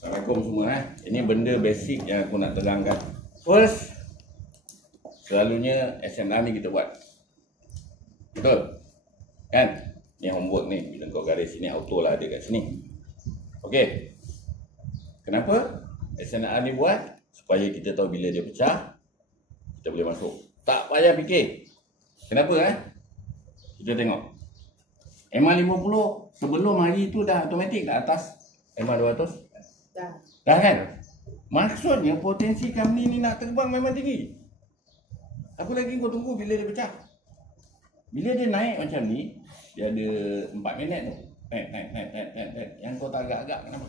Assalamualaikum semua Ini benda basic yang aku nak terangkan. First, selalunya SNR ni kita buat. Betul? Kan? Ni homework ni. Bila kau garis sini, auto lah ada kat sini. Okey. Kenapa SNR ni buat? Supaya kita tahu bila dia pecah, kita boleh masuk. Tak payah fikir. Kenapa Kita tengok. MA50 sebelum hari tu dah automatik dah atas MA200? Dah kan? Maksudnya potensi company ni nak terbang memang tinggi. Apa lagi kau tunggu bila dia pecah? Bila dia naik macam ni, dia ada 4 minit tu. Naik. Yang kau tak agak-agak kenapa?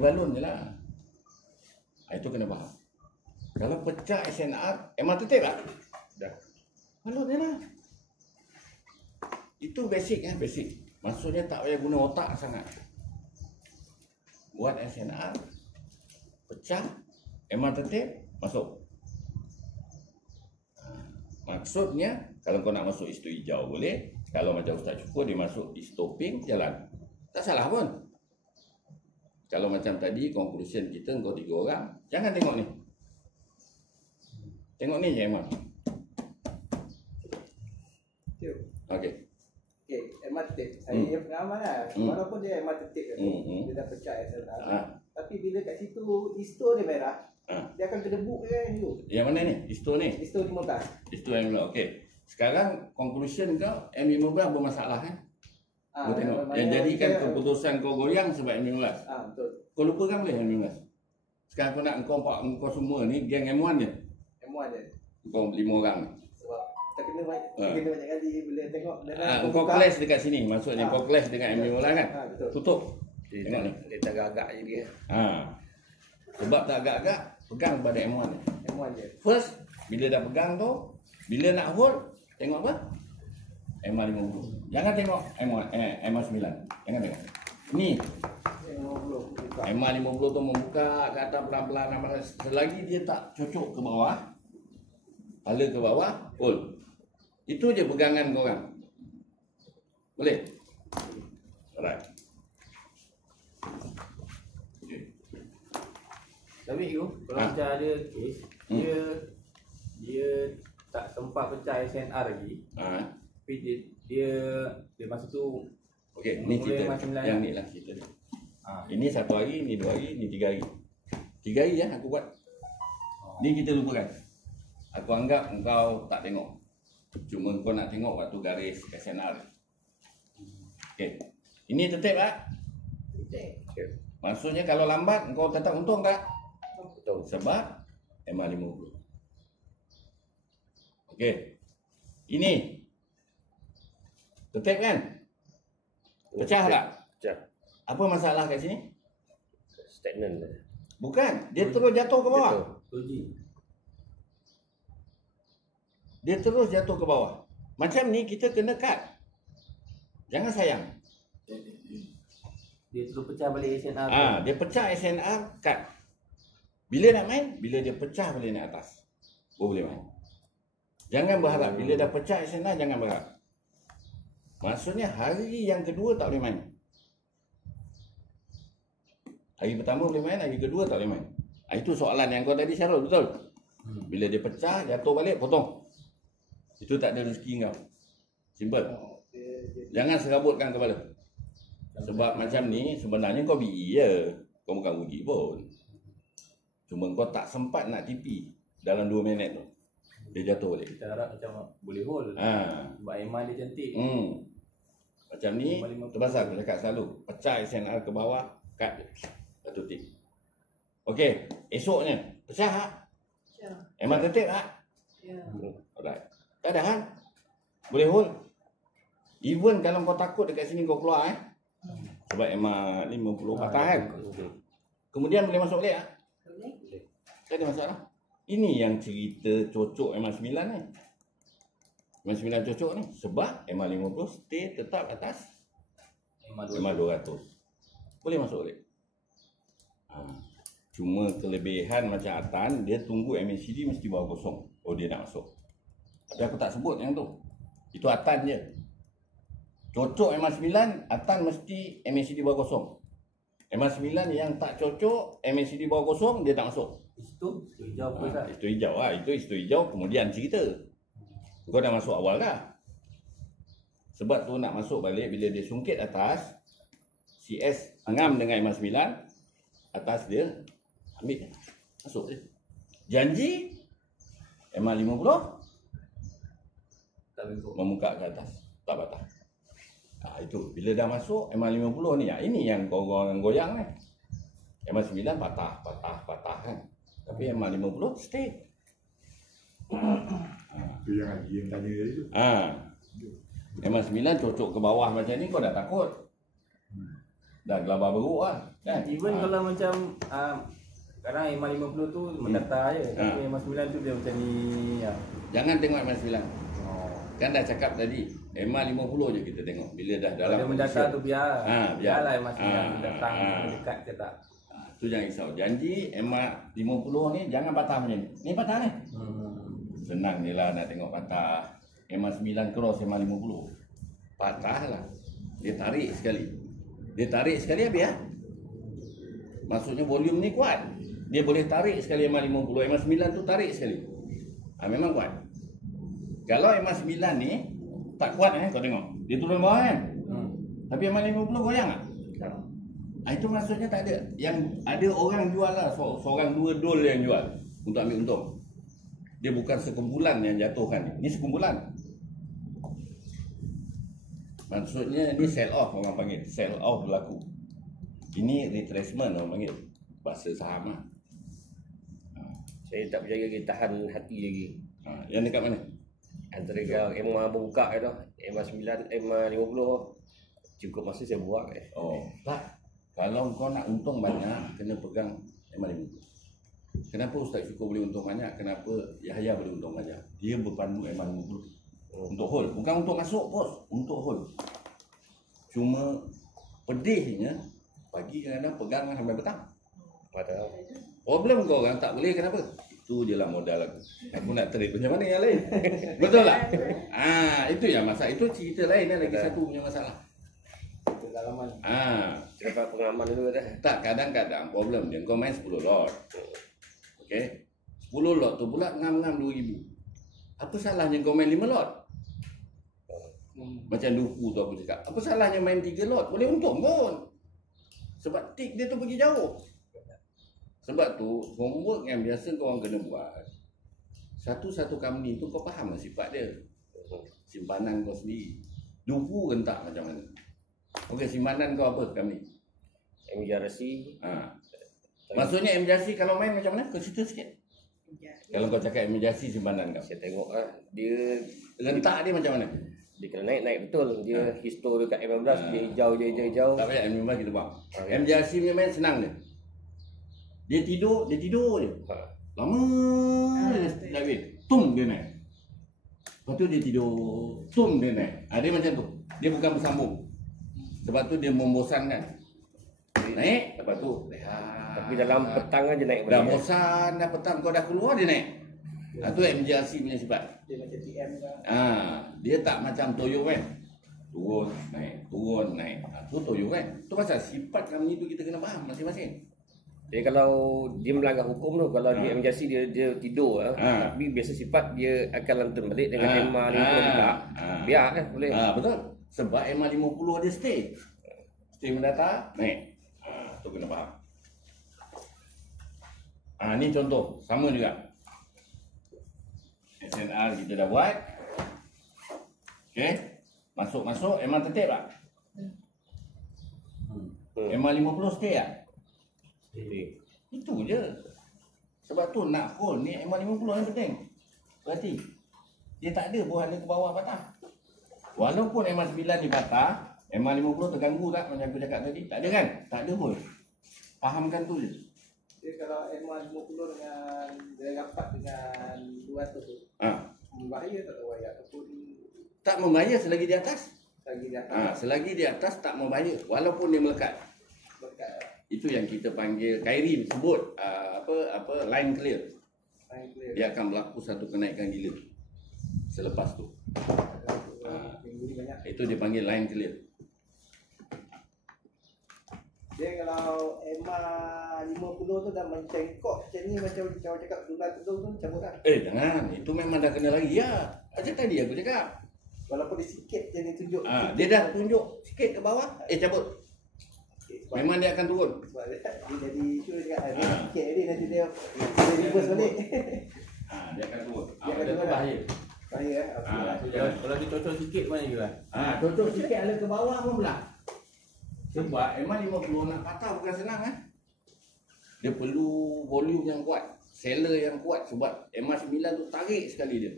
Balon je lah. Itu kena faham. Kalau pecah SNR, MA tetap tak? Dah. Balon je lah. Itu basic basic. Maksudnya tak payah guna otak sangat. Buat SNR, pecah, MA tetap, masuk. Maksudnya, kalau kau nak masuk istu hijau boleh. Kalau macam Ustaz Cukur, dia masuk di stopping, jalan. Tak salah pun. Kalau macam tadi, conclusion kita, kau 3 orang, jangan tengok ni. Tengok ni je MA. Okey. MA tetap. Saya punya pengalaman lah. Walaupun dia MA tetap dia dah pecah SNR. Tapi bila kat situ isto dia merah, dia akan kedebuk je dulu. Yang mana ni? Isto ni? Isto 15. Isto M15. Okey. Sekarang conclusion kau M15 bermasalah kan? Kau tengok. Yang jadikan keputusan kau goyang sebab M15. Betul. Kau lupakan boleh M15. Sekarang kau nak kau semua ni geng M1 je. M1 je. Kau 5 orang. Sebab kita kena banyak kali bila tengok kau clash dekat sini. Maksudnya kau clash dengan M15 kan? Betul. Tutup. Tengok ni, dia tak agak-agak je dia. Sebab tak agak-agak, pegang pada M1 je. M1 je. First, bila dah pegang tu, bila nak hold, tengok apa? MA50. Jangan tengok MA9. Jangan tengok. Ni MA50 tu membuka ke atas pelan-pelan. Selagi dia tak cocok ke bawah, kepala ke bawah, hold. Itu je pegangan korang. Boleh? Alright. Tapi tu, kalau macam ada kes, dia tak sempat pecah SNR lagi. Tapi dia masa tu okey, ni cerita yang ni lah cerita dia. Ini 1 hari, ni 2 hari, ni 3 hari. 3 hari aku buat. Ni kita lupakan. Aku anggap engkau tak tengok. Cuma kau nak tengok waktu garis SNR. Okey. Ini tetap tak? Tetap. Maksudnya kalau lambat engkau tetap untung tak? Betul. Sebab MA50. Okey. Ini tetap kan? Pecah tak? Pecah. Apa masalah kat sini? Stagnan. Bukan, dia terus jatuh ke bawah. Dia terus jatuh ke bawah. Macam ni kita kena cut. Jangan sayang. Dia terus pecah balik SNR. Dia pecah SNR, cut. Bila nak main? Bila dia pecah balik naik atas. Boleh main. Jangan berharap. Bila dah pecah SNR, jangan berharap. Maksudnya hari yang kedua tak boleh main. Hari pertama boleh main, hari kedua tak boleh main. Itu soalan yang kau tadi Syarul, betul? Bila dia pecah, jatuh balik, potong. Itu tak ada rezeki kau. Simple. Jangan serabutkan kepala. Sebab macam ni, sebenarnya kau BE je. Kau bukan uji pun. Cuma kau tak sempat nak TP dalam 2 minit tu. Dia jatuh balik. Kita harap macam boleh hold. Sebab Aiman dia cantik. Macam ni, tu pasal aku cakap selalu. Pecah SNR ke bawah, cut je. Satu tik. Okey, esoknya pecah tak? Pecah. Emang tetap tak? Ya. Alright. Tak ada hal. Boleh hold. Even kalau kau takut dekat sini kau keluar sebab emang 50 patah kan. Kemudian boleh masuk balik Boleh. Tak ada masalah. Ini yang cerita cocok MA9 ni. MA9 cocok ni sebab MA50 stay tetap atas MA200. Boleh masuk balik. Cuma kelebihan macam Atan, dia tunggu MACD mesti bawah kosong. Oh, dia nak masuk. Tapi aku tak sebut yang tu. Itu Atan je. Cocok MA9, Atan mesti MACD bawah kosong. MA9 yang tak cocok, MACD bawah kosong, dia tak masuk. Itu hijau apa tak? Itu hijau lah, itu hijau kemudian cerita. Kau dah masuk awal dah. Sebab tu nak masuk balik bila dia sungkit atas, CS ngam dengan MA9, atas dia ambil, masuk je. Janji MA50 membuka ke atas, tak patah. Itu bila dah masuk MA50 ni, ini yang orang goyang ni. MA9 patah kan. Tapi MA50 stay. Itu yang Haji yang tanya tadi tu. MA9 cocok ke bawah macam ni, kau dah takut. Dah gelabah beruk lah kan. Even kalau macam sekarang MA50 tu mendatar je, tapi MA9 tu dia macam ni ya. Jangan tengok MA9. Kan dah cakap tadi, MA50 je kita tengok. Bila dah dalam Dia mendatar tu biar. biarlah MA9 datang dekat ke tak. Tu jangan risau. Janji MA50 ni jangan patah macam ni. Ni patah ni. Senang je lah nak tengok patah. MA9 cross MA50. Patah lah. Dia tarik sekali. Habis lah. Maksudnya volume ni kuat. Dia boleh tarik sekali MA50. MA9 tu tarik sekali. Memang kuat. Kalau MA9 ni tak kuat kau tengok. Dia turun bawah kan. Tapi MA50 goyang tak? Itu maksudnya tak ada. Yang ada orang jual lah. Seorang dua dol yang jual untuk ambil untung. Dia bukan sekumpulan yang jatuhkan. Ini sekumpulan. Maksudnya ni sell off orang panggil. Sell off berlaku. Ini retracement orang panggil. Bahasa saham lah. Saya tak percaya lagi, tahan hati lagi. Yang dekat mana? Antara MA buka tu, MA9, MA50 cukup masa saya buat Tak. Kalau kau nak untung banyak, kena pegang MA50. Kenapa Ustaz Syukur boleh untung banyak? Kenapa Yahya boleh untung banyak? Dia berpandu MA50 untuk hold. Bukan untuk masuk bos, untuk hold. Cuma pedihnya pagi kadang-kadang pegang sampai petang. Problem kau orang tak boleh, kenapa? Itu je lah modal aku. Aku nak trade macam mana yang lain? Betul tak? Itu yang masalah. Itu cerita lain lagi satu punya masalah. Pengalaman. Dapat pengalaman dulu dah. Tak, kadang-kadang problem dia kau main 10 lot. Okey. 10 lot tu pula ngam-ngam 2000. Apa salahnya kau main 5 lot? Macam duku tu aku cakap. Apa salahnya main 3 lot? Boleh untung pun. Sebab tik dia tu pergi jauh. Sebab tu homework yang biasa kau orang kena buat. Satu-satu company tu kau faham sifat dia. Simpanan kau sendiri. Duku rentak macam mana? Okey, simpanan kau apa company? MJRC. Maksudnya MJRC kalau main macam mana? Kau cerita sikit. Kalau kau cakap MJRC simpanan kau. Saya tengok dia rentak dia macam mana? Dia kena naik betul. Dia histo dekat M15 dia hijau. Tak payah M15 kita buang. MJRC punya main senang dia. Dia tidur je. Lama dia tak win. Tung dia naik. Lepas tu dia tidur. Tung dia naik. Dia macam tu. Dia bukan bersambung. Sebab tu dia membosankan. Naik, lepas tu tapi dalam petang aja naik. Dah bosan, dah petang kau dah keluar dia naik. Itu MJRC punya sifat. Dia macam TM kan. Dia tak macam Toyo kan. Turun, naik. Tu Toyo kan. Tu pasal sifat kami tu kita kena faham masing-masing. Jadi kalau dia melanggar hukum tu, kalau di MJRC dia tidur tapi biasa sifat dia akan lantun balik dengan MA50 juga. Biar kan boleh. Betul. Sebab MA50 dia stay mendatar, naik. Tu kena faham. Ni contoh, sama juga. SNR kita dah buat. Okey. Masuk, MA tertib tak? MA50 stay tak? Itu je. Sebab tu nak hold ni MA50 yang penting. Berarti dia tak ada buah ke bawah patah. Walaupun MA9 ni patah, MA50 terganggu tak macam aku cakap tadi? Tak ada kan? Tak ada pun. Fahamkan tu je. Dia kalau MA50 dengan dia rapat dengan 200 tu. Berbahaya tak berbahaya ataupun tak membahaya selagi di atas. Selagi di atas. Selagi di atas tak membahaya walaupun dia melekat. Itu yang kita panggil Khairi sebut line clear. Dia akan berlaku satu kenaikan gila selepas tu. Itu dia panggil line clear. Dia kalau MA50 tu dah mencengkok macam ni, macam cakap dulan tu cabut dah. Jangan, itu memang dah kena lagi ya. Macam tadi aku cakap. Walaupun dia sikit je dia tunjuk. Dia dah tunjuk sikit ke bawah, cabut. Memang dia akan turun. Sebab dia jadi isu dia cakap dia sikit ni, nanti dia reverse balik. Dia akan turun. Dia akan turun bahaya. Bahaya. Kalau dia cocok sikit mana juga. Cocok sikit ada ke bawah pun pula. Sebab MA50 nak patah bukan senang kan. Dia perlu volume yang kuat, seller yang kuat, sebab MA9 tu tarik sekali dia.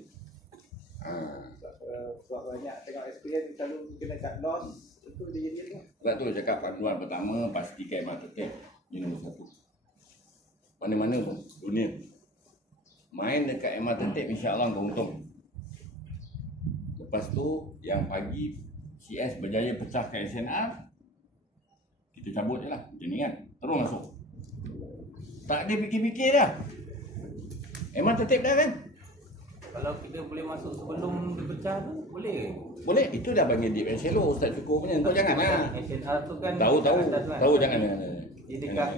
Sebab banyak tengok experience selalu kena cut loss, itu dia jadi ni. Sebab tu cakap panduan pertama, pastikan MA tetap. Ini nombor satu. Mana-mana pun dunia, main dekat MA tetap, insya-Allah kau untung. Lepas tu yang pagi CS berjaya pecahkan SNR, kita cabut je lah macam ni kan, terus masuk. Tak ada fikir-fikir dah, MA tetap dah kan. Kalau kita boleh masuk sebelum dia pecah tu, boleh. Boleh, itu dah bagi deep and shallow Ustaz Syukur punya. Kau jangan lah. SNR tu kan Tahu kan? jangan. Dia dekat.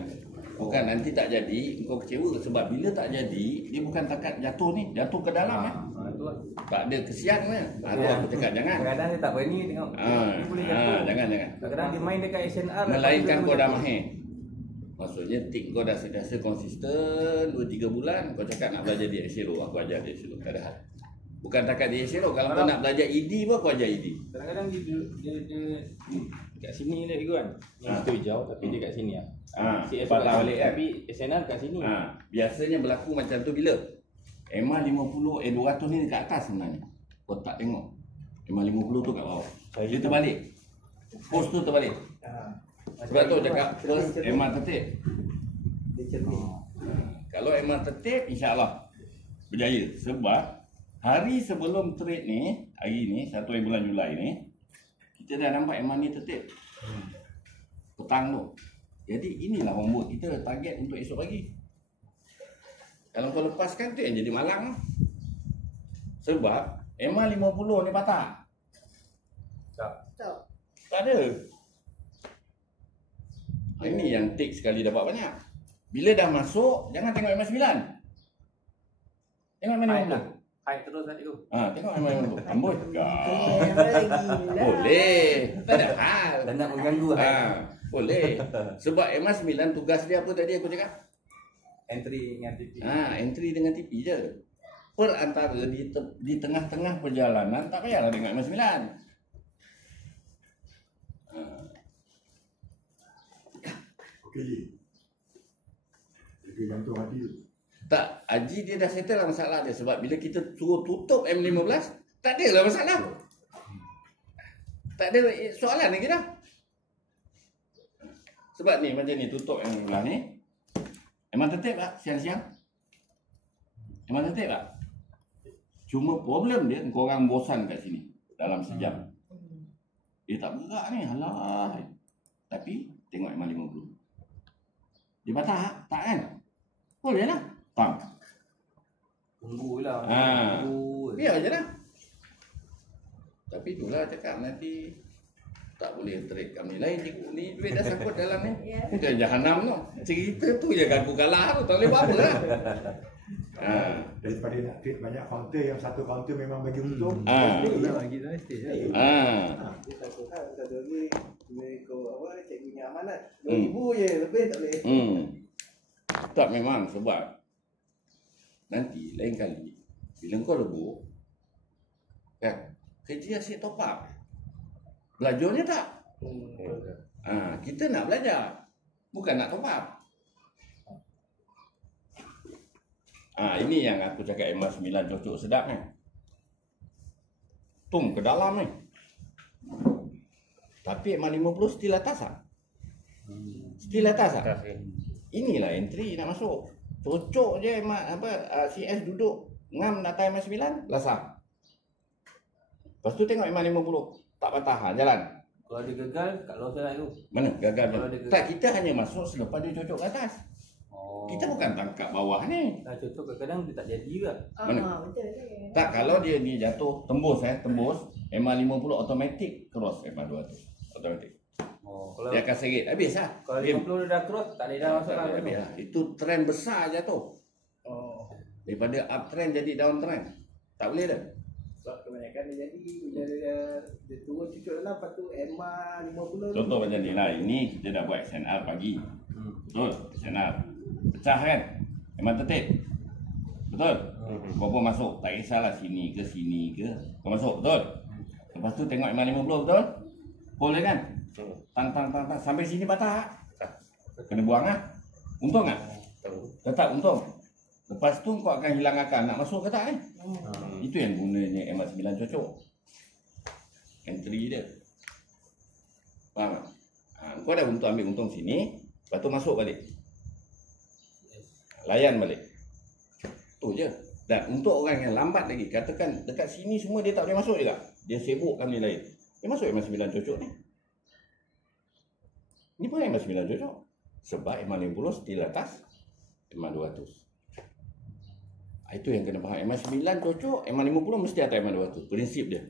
Bukan nanti tak jadi, kau kecewa. Sebab bila tak jadi, dia bukan takat jatuh ni, jatuh ke dalam Tu lah. tak ada kesian ni. Tu aku cakap jangan. Kadang-kadang dia tak berani tengok. Dia boleh jatuh. Jangan. Kadang-kadang dia main dekat SNR. Melainkan kau dah mahir. Maksudnya tik kau dah sentiasa konsisten 2-3 bulan, kau cakap nak belajar di Exero, aku ajar di Exero, tak ada hal. Bukan takat di Exero, kalau kau nak belajar ED pun aku ajar ED. Kadang-kadang dia kat sini dia kan. Yang itu hijau tapi dia kat sini ah. CS patah kat balik kan. tapi SNR kat sini. Biasanya berlaku macam tu bila MA50 200 ni dekat atas sebenarnya. Kau tak tengok. MA50 tu kat bawah. Dia terbalik. Post tu terbalik. Sebab tu cakap first MA tertib. Dia cermin. Kalau MA tertib, insya-Allah berjaya. Sebab hari sebelum trade ni, hari ni 1 bulan Julai ni, kita dah nampak MA ni tertib. Petang tu. Jadi inilah homework kita, target untuk esok pagi. Kalau kau lepaskan tu yang jadi malang. Sebab MA50 ni patah. Tak ada. Ini yang take sekali dapat banyak. Bila dah masuk, jangan tengok MA9. Tengok MA50. High terus tadi tu. Tengok MA50. Amboi. Boleh. Tak ada hal. Dan nak mengganggu Boleh. Sebab MA9 tugas dia apa tadi aku cakap? entry dengan TP. Entry dengan TP je. Per antara di tengah-tengah perjalanan tak payahlah tengok MA9. Okey. Okey, gantung hati tu. Tak, Haji dia dah settle lah masalah dia. Sebab bila kita suruh tutup M15, tak ada lah masalah. Tak ada soalan lagi dah. Sebab ni macam ni, tutup M15 ni. Memang tertib tak siang-siang? Memang tertib tak? Cuma problem dia, korang bosan kat sini dalam sejam. Dia tak bergerak ni, alah. Tapi tengok M50. Dia patah tak kan? Boleh lah. Faham? Tunggulah. Biar je lah. Tapi itulah cakap nanti tak boleh trade kami lain cikgu ni, duit dah sangkut dalam ni. Bukan jahanam tu. Cerita tu je aku kalah tu, tak boleh buat apa lah. Daripada nak trade banyak counter, yang satu counter memang bagi untung. Dia satu hal, satu lagi kau cikgunya amanat 2,000 je, lebih tak boleh. Tak, memang sebab nanti lain kali bila kau lebur kan, kerja asyik top up, belajarnya tak. Kita nak belajar, bukan nak top up. Ini yang aku cakap MA9 cocok sedap kan. Tung ke dalam ni. Tapi MA50 still atas ah. Still atas ah. Inilah entry nak masuk. Cocok je CS duduk ngam data MA9 lasah. Lepas tu tengok MA50 tak patah jalan. Kalau dia gagal kat luar sana tu. Mana gagal? Tak, kita hanya masuk selepas dia cocok ke atas. Kita bukan tangkap bawah ni. Cocok kadang-kadang dia tak jadi juga. Mana? Betul. Tak, kalau dia ni jatuh tembus tembus MA50 automatic cross MA200 automatic. Kalau Dia akan seret. Habis lah. kalau Game. 50 dah cross tak boleh dah masuk lah. Habis lah. Itu trend besar je tu. Oh. Daripada uptrend jadi downtrend. Tak boleh dah. Sebab kebanyakan dia jadi bila dia turun cucuk dalam, lepas tu MA 50 tu. Contoh macam ni lah. Ini kita dah buat SNR pagi. Betul? SNR. Pecah kan? Memang tertib. Betul? Kau masuk. Tak kisahlah sini ke sini ke. Kau masuk. Betul? Lepas tu tengok MA 50. Betul? Boleh kan? Tang. Sampai sini patah. Kena buang lah. Untung tak? Tetap untung. Lepas tu kau akan hilang akal. Nak masuk ke tak kan? Itu yang gunanya MA 9 cocok. Entry dia. Faham tak? Kau dah ambil untung sini. Lepas tu masuk balik. Layan balik. Tu je. Dan untuk orang yang lambat lagi, katakan dekat sini semua dia tak boleh masuk juga. Dia sibukkan dia lain. Dia masuk MA 9 cocok ni. Ni pun MA 9 cocok. Sebab MA 50 still atas MA 200. Itu yang kena faham. MA 9 cocok, MA 50 mesti atas MA 200. Prinsip dia.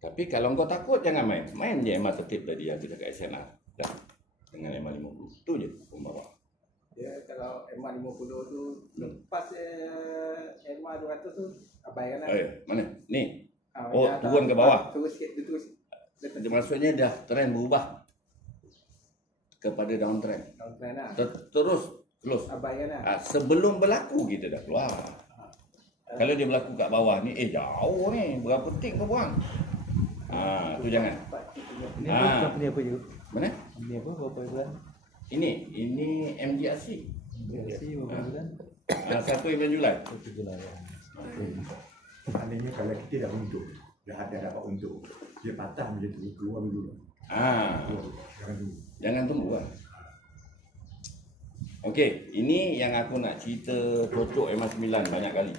Tapi kalau kau takut, jangan main. Main je MA tertib tadi yang kita kat SNR. Dah. Dengan MA 50. Itu je pembawa. Dia kalau MA 50 tu lepas MA 200 tu abaikan lah. Mana? Ni. Ah, Oh, dia turun ke bawah. Turun sikit, dia terus. Dia maksudnya dah trend berubah kepada downtrend. Downtrend lah. Terus close. Abaikan lah. Sebelum berlaku kita dah keluar. Kalau dia berlaku kat bawah ni, jauh ni, berapa tik kau buang? Tu jangan. Ini company apa je? Mana? Company apa? Berapa bulan? Ini MGRC. Berapa bulan? 1 Julai. 1 Julai. Maknanya kalau kita dah untung, dah ada dapat untung, dia patah macam tu, keluar dulu. Jangan dulu. Jangan tunggu lah. Okey, ini yang aku nak cerita cocok MA 9 banyak kali.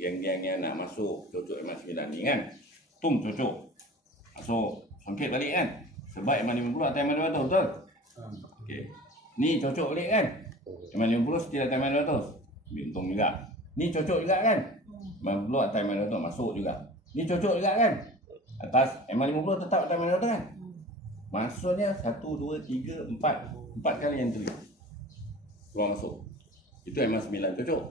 Yang nak masuk cocok MA 9 ni kan. Tum cocok. Masuk, songket balik kan. Sebab MA 50 atas MA 200, betul? Okey. Ni cocok balik kan. MA 50 still atas MA 200. Untung juga. Ni cocok juga kan. MA 50 atas MA 200 masuk juga. Ni cocok juga kan. Atas MA 50 tetap atas MA 200 kan. Maksudnya 1, 2, 3, 4 kali entry. Keluar masuk. Itu MA 9 cocok.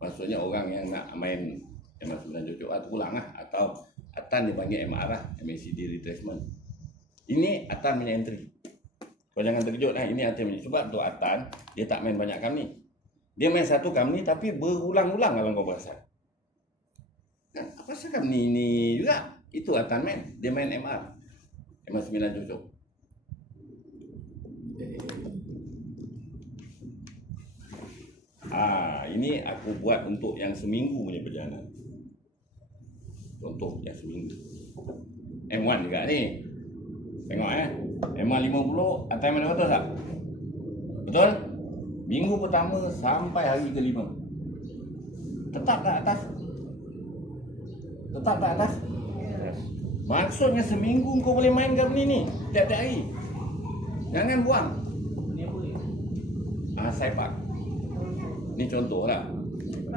Maksudnya orang yang nak main MA 9 cocok pulang lah. Atau Atan dipanggil MR lah, MACD retracement. Ini Atan punya entry. Kau jangan terkejut lah, ini Atan punya. Sebab tu Atan, dia tak main banyak company. Dia main satu company tapi berulang-ulang kalau kau perasan. Kan, pasal company ni juga. Itu Atan main. Dia main MR. MA 9 cocok. Ini aku buat untuk yang seminggu punya perjalanan. Contoh yang seminggu. M1 juga ni. Tengok MA 50 atas MA 200 tak? Betul? Minggu pertama sampai hari ke-5. Tetap tak atas? Tetap tak atas? Maksudnya seminggu kau boleh main company ni tiap-tiap hari. Jangan buang. Ni apa ni? Saipak. Ni contoh lah.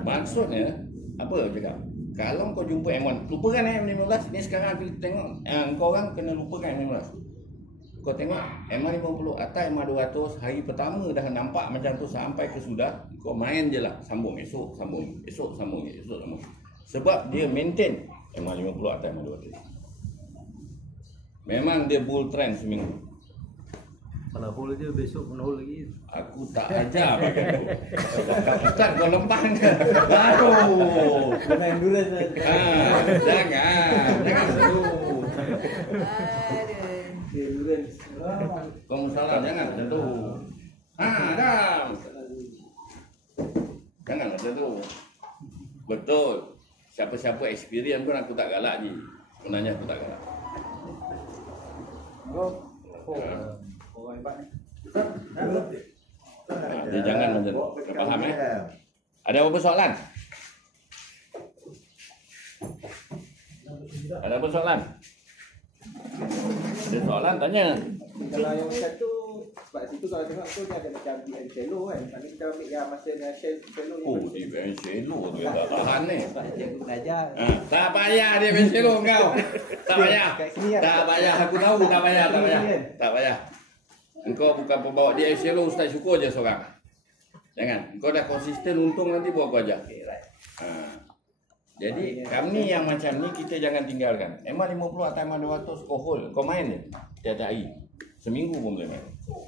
Maksudnya apa aku cakap? Kalau kau jumpa M1, lupakan M15 ni sekarang aku tengok kau orang kena lupakan M15. Kau tengok MA 50 atas MA 200 hari pertama dah nampak macam tu sampai ke sudah, kau main je lah, sambung esok sambung, esok sambung, esok sambung. Sebab dia maintain MA 50 atas MA 200. Memang dia bull trend seminggu. Kalau hold je besok pun hold lagi. Aku tak ajar pakai tu. Sebab kat Ustaz kau lempang je. Baru. Kena endurance lah. Jangan dulu. Endurance. Kau salah jangan macam tu. Dah. Jangan macam tu. Betul. Siapa-siapa experience pun aku tak galak je. Sebenarnya aku tak galak. Orang hebat ni. Dia jangan macam tu. Kau faham Ada apa soalan? Ada apa soalan? Ada soalan tanya. Kalau yang satu Sebab situ kalau tengok tu dia ada macam deep and shallow kan. Tapi kita ambil yang masa dengan shallow ni. Oh, dia very shallow tu tak tahan ni. Sebab cikgu belajar. Tak payah dia very shallow kau. Tak payah. Kat sini kan. Tak payah, aku tahu tak payah. Tak payah. Engkau bukan pembawa dia shallow, Ustaz syukur je seorang. Jangan. Engkau dah konsisten, untung nanti buat aku ajar. Jadi kami yang macam ni kita jangan tinggalkan. MA 50 atau MA 200 kau hold. Kau main je. Tiada hari. Seminggu pun boleh main.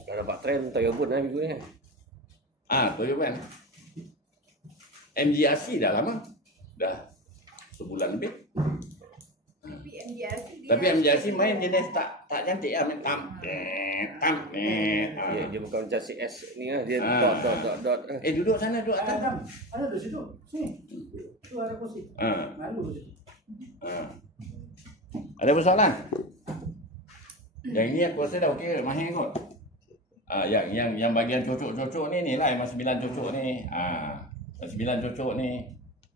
Dah dapat trend Toyo Bun minggu ni. Toyo kan. MGRC dah lama. Dah sebulan lebih. Tapi MGRC main jenis tak cantik lah. Main tam. Dia bukan macam CS ni lah. Dia dot. Duduk sana, duduk atas. Ada di situ. Sini. Tu ada kursi. Lalu di situ. Ada persoalan? Yang ini aku rasa dah okey, mahir kot. Yang bagian cocok-cocok ni lah, yang masih 9 cocok ni. Masih 9 cocok ni.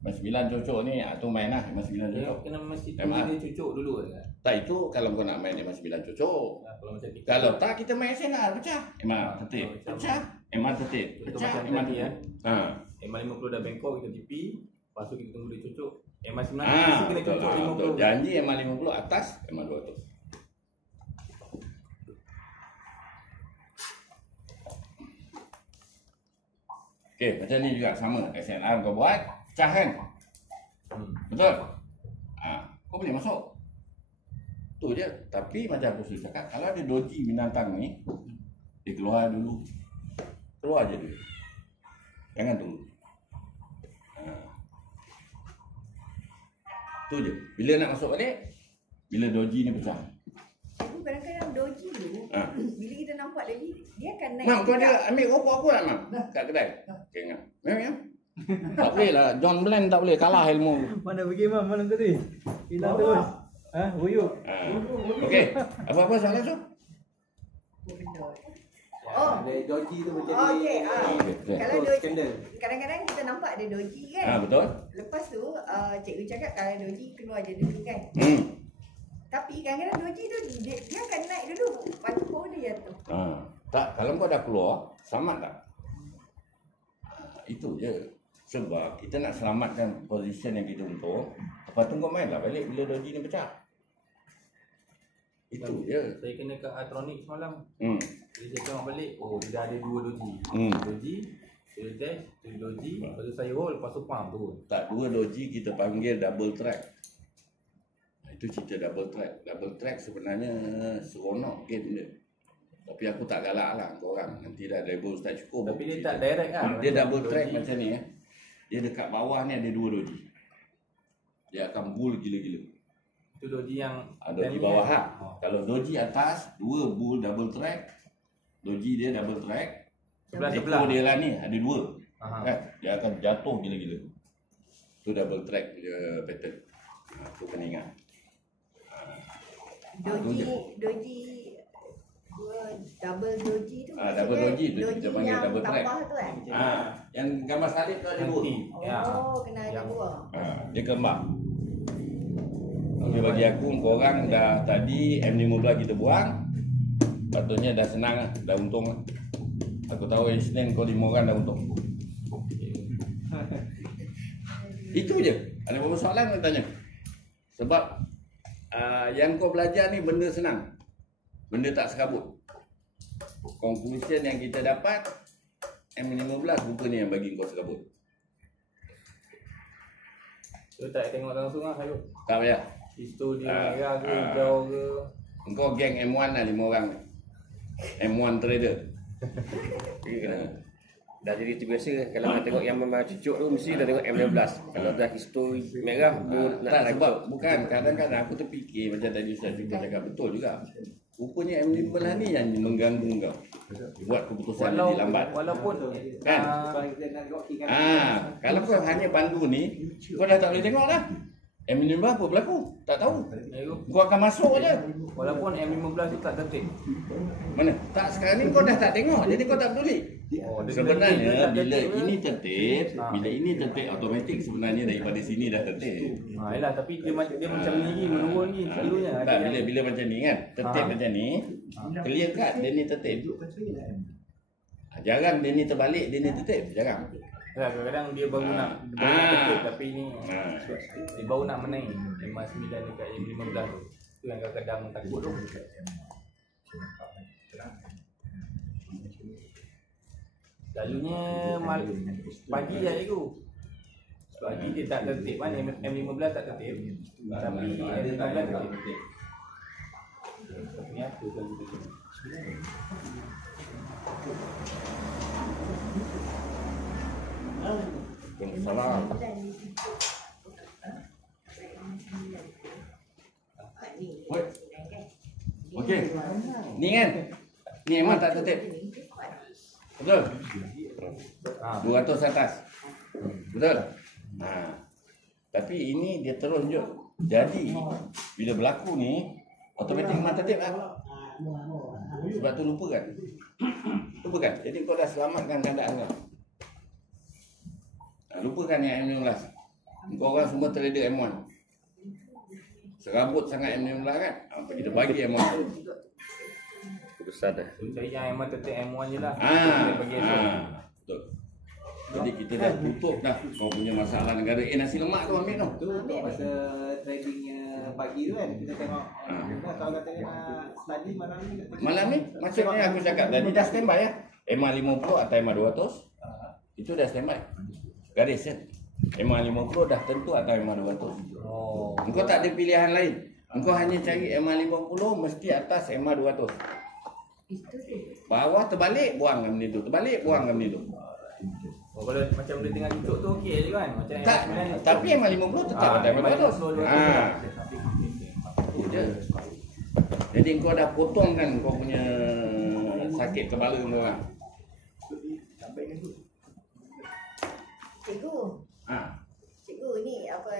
Masih 9 cocok ni, tu main lah masih 9 Dia cocok. kena mesti dia cucuk dulu kan. Tak, itu kalau kau nak main dia masih 9 cocok. Kalau macam kita. Kalau tak kita main SNR pecah. Tertib. Pecah. Tertib. Pecah. Macam tadi ya. Ha. MA 50 dah bengkok kita TP, lepas tu kita tunggu dia cucuk. MA 9 mesti kena Betul. cucuk 50. Janji MA 50 atas, MA 200. Okey, macam ni juga sama. SNR kau buat, pecah kan? Betul? Kau boleh masuk. Tu je. Tapi macam aku sudah cakap, kalau ada doji binatang ni, dia keluar dulu. Keluar je dulu. Jangan tunggu. Tu je. Bila nak masuk balik, bila doji ni pecah. Tapi kadang-kadang doji tu, bila kita nampak lagi, dia akan naik. Mam, kau ada ambil rokok aku tak, Mam? Kat kedai? Okay, ingat. Mam. Tak boleh lah. John Bland tak boleh. Kalah ilmu. Mana pergi mam malam tadi? Hilang terus. Buyuk. Okey. Apa-apa soalan tu? Oh, Ada doji tu macam okey. Kalau doji, skandal. kadang-kadang kita nampak ada doji kan. Betul. Lepas tu, cikgu cakap kalau doji keluar je dulu kan. Tapi kadang-kadang doji tu, dia akan naik dulu. Lepas tu baru dia jatuh. Tak, kalau kau dah keluar, selamat tak? Itu je. Sebab kita nak selamatkan position yang kita untung. Lepas tu kau main lah balik bila doji ni pecah. Itu je. Saya kena ke Atronic semalam. Jadi saya tengok balik, dia ada 2 doji. Doji, saya test, 2 doji, lepas tu saya hold, lepas tu pump tu. Tak, 2 doji kita panggil double track. Itu cerita double track. Double track sebenarnya seronok game dia. Tapi aku tak galak lah korang. Nanti dah level start cukup. Tapi dia tak direct kan. Dia double track macam ni. Dia dekat bawah ni ada 2 doji. Dia akan bull gila-gila. Itu doji yang Doji bawah ha. Kalau doji atas, 2 bull double track. Doji dia double track. Sebelah-sebelah. Ekor dia lah ni ada 2. Kan? Dia akan jatuh gila-gila. Tu double track dia pattern. Tu kena ingat. Doji double doji tu Double doji tu kita panggil yang double track. tambah tu kan? Yang gambar salib tu ada 2. Kena ada 2. Dia kembang. Tapi bagi aku, korang dah tadi M15 kita buang. Patutnya dah senang lah, dah untung lah. Aku tahu Isnin kau 5 orang dah untung. Itu je. Ada beberapa soalan kau tanya. Sebab yang kau belajar ni benda senang. Benda tak serabut. Conclusion yang kita dapat, M15 rupanya yang bagi kau serabut. Tu tak tengok langsung lah Hayuk. Tak payah. Histo dia merah ke, hijau ke. Engkau geng M1 lah 5 orang. M1 trader. Dah jadi terbiasa kalau nak tengok yang memang cucuk tu mesti dah tengok M16. Kalau dah histori merah nak tak, sebab bukan kadang-kadang aku terfikir macam tadi Ustaz juga cakap betul juga. Rupanya M15 ni yang mengganggu kau. Buat keputusan jadi lambat. Walaupun Kan? Kalau kau hanya pandu ni, kau dah tak boleh tengok dah. M15 apa berlaku? Tak tahu. Kau akan masuk je. Walaupun M15 tu tak tertib. Mana? Tak, sekarang ni kau dah tak tengok. Jadi kau tak peduli. Sebenarnya bila ini tertib, bila ini tertib automatik sebenarnya daripada sini dah tertib. Yalah, tapi dia macam ni lagi, menurun lagi selalunya. Tak, bila macam ni kan, tertib macam ni, clear cut dia ni tertib. Jarang dia ni terbalik, dia ni tertib. Jarang. Kadang-kadang dia baru nak tertib, tapi ni dia baru nak menaik M9 dekat M15 tu. Tu yang kadang-kadang takut tu. Selalunya pagi je tu. Pagi dia tak tertib kan, M15 tak tertib. Tapi M15 tertib. Ni apa selalu tu? Salam. Okey. Ni kan. Ni memang tak tertib. Betul? 200 atas. Betul? Tapi ini dia terus je. Jadi bila berlaku ni automatik memang tertib lah. Sebab tu lupakan. Lupakan. Jadi kau dah selamatkan keadaan kau. Lupakan yang M15. Kau orang semua trader M1. Serabut sangat M15 kan? Kita bagi M1 tu. Besar dah. Cari yang memang tertib M1 je lah. Betul. Jadi kita dah tutup dah kau punya masalah negara. Nasi lemak tu ambil tu. Tu masa tradingnya pagi tu kan, kita tengok kalau katanya nak study malam ni. Malam ni maksudnya aku cakap tadi dah standby ya. MA50 atau MA200 itu dah standby. Garis kan. MA50 dah tentu atau MA200. Engkau tak ada pilihan lain. Engkau hanya cari MA50 mesti atas MA200. Bawah terbalik buang ke benda tu. Terbalik buang ke benda tu. Kalau macam dia tengah cucuk tu okey je kan. Macam tak, tapi MA50 tetap atas MA200. Itu je. Jadi engkau dah potongkan kau punya sakit kepala kau orang. Cikgu. Cikgu ni apa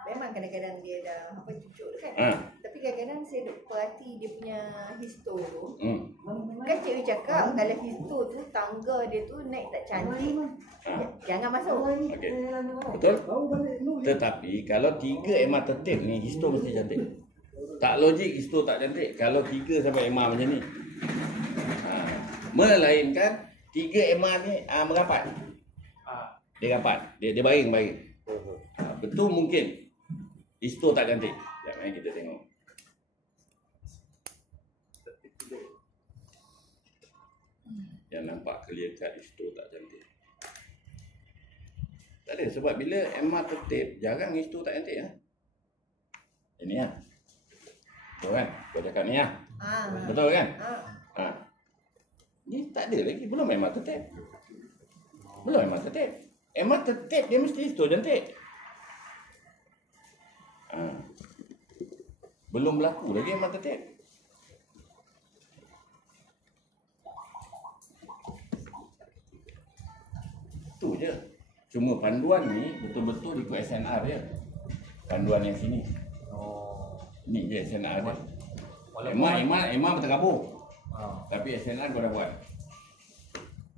memang kadang-kadang dia dah apa cucuk tu kan. Tapi kadang-kadang saya duk perhati dia punya histo tu. Kan cikgu cakap kalau histo tu tangga dia tu naik tak cantik. Jangan masuk. Okey. Betul? Tetapi kalau 3 MA tertib ni histo mesti cantik. Tak logik histo tak cantik kalau 3 sampai MA macam ni. Melainkan 3 MA ni merapat. Dia rapat. Dia baring. Betul mungkin histo tak cantik. Sekejap kita tengok. Yang nampak clear cut histo tak cantik. Tak ada sebab bila MA tertib jarang histo tak cantik ya. Ini ya. Betul kan? Kau cakap ni ya. Betul kan? Ni tak ada lagi belum MA tertib. Belum MA tertib. MA tertib dia mesti histo cantik. Belum berlaku lagi MA tertib. Tu je. Cuma panduan ni betul-betul ikut SNR je. Panduan yang sini. Ni je SNR dia. MA berterabur. Tapi SNR kau dah buat.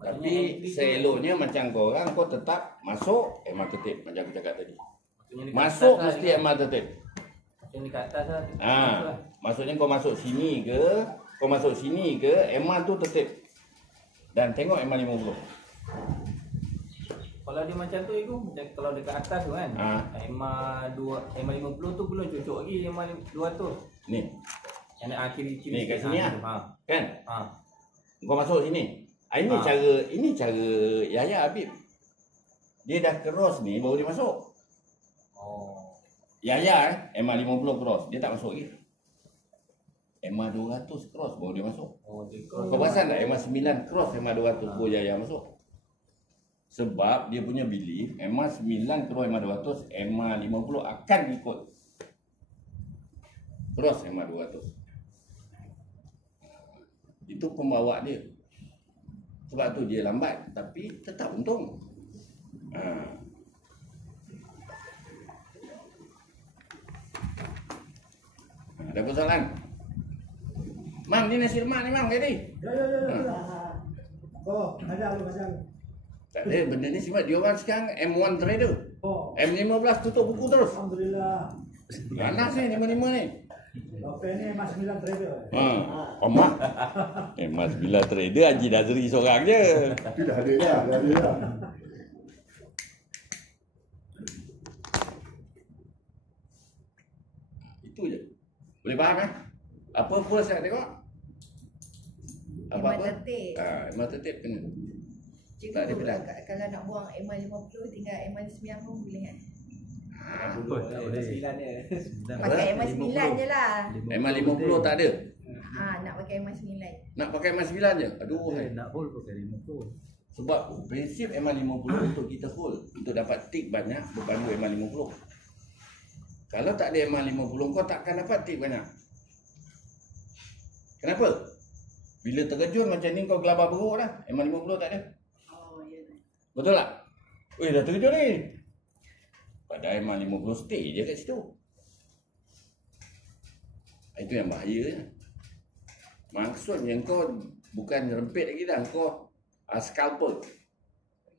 Tapi seeloknya macam kau orang kau tetap masuk MA tertib macam aku cakap tadi. Masuk mesti MA tertib. Macam ni kat atas lah. Maksudnya kau masuk sini ke, MA tu tertib. Dan tengok MA50. Kalau dia macam tu itu macam kalau dekat atas tu kan. MA50 tu belum cucuk lagi MA200. Ni. Yang kiri-kiri ni kat sini kan? Kau masuk sini. Ini cara Yahya Habib. Dia dah cross ni baru dia masuk. Yahya MA50 cross, dia tak masuk lagi. MA200 cross baru dia masuk. Kau perasan tak MA9 cross MA200 baru Yahya masuk. Sebab dia punya belief MA9 cross MA200, MA50 akan ikut cross MA200. Itu pembawa dia. Sebab tu dia lambat tapi tetap untung. Ada persoalan? Mam, ni nasi lemak ni mam, jadi. Ya. Oh, ada lu macam. Tak ada, benda ni sebab dia orang sekarang M1 trader. Oh, M15 tutup buku terus. alhamdulillah. Ganas ni 55 ni. Bapak ni Mas 9 trader. Omak. Mas bila trader Haji Nazri seorang je. Itu dah ada dah. Itu je. Boleh faham kan? Apa-apa saya tengok. Apa-apa? tertib. Memang tertib kena. Cikgu, Tak ada pilihan. kalau nak buang MI50 tinggal MI9 pun boleh kan? Sembilan ni. Pakai MI9 je lah. Memang 50 tak ada. Nak pakai MI9. Nak pakai M9 je. Aduh. Nak hold pakai 50. Sebab prinsip M50 untuk kita hold. Untuk dapat tik banyak berpandu M50. Kalau tak ada M50 kau takkan dapat tik banyak. Kenapa? Bila terkejut macam ni kau gelabah beruk dah. M50 tak ada. Oh, ya. Betul tak? Weh, dah terkejut ni. Padahal M50 stay je kat situ. Itu yang bahaya. Maksudnya kau bukan rempit lagi dah. Kau scalpel.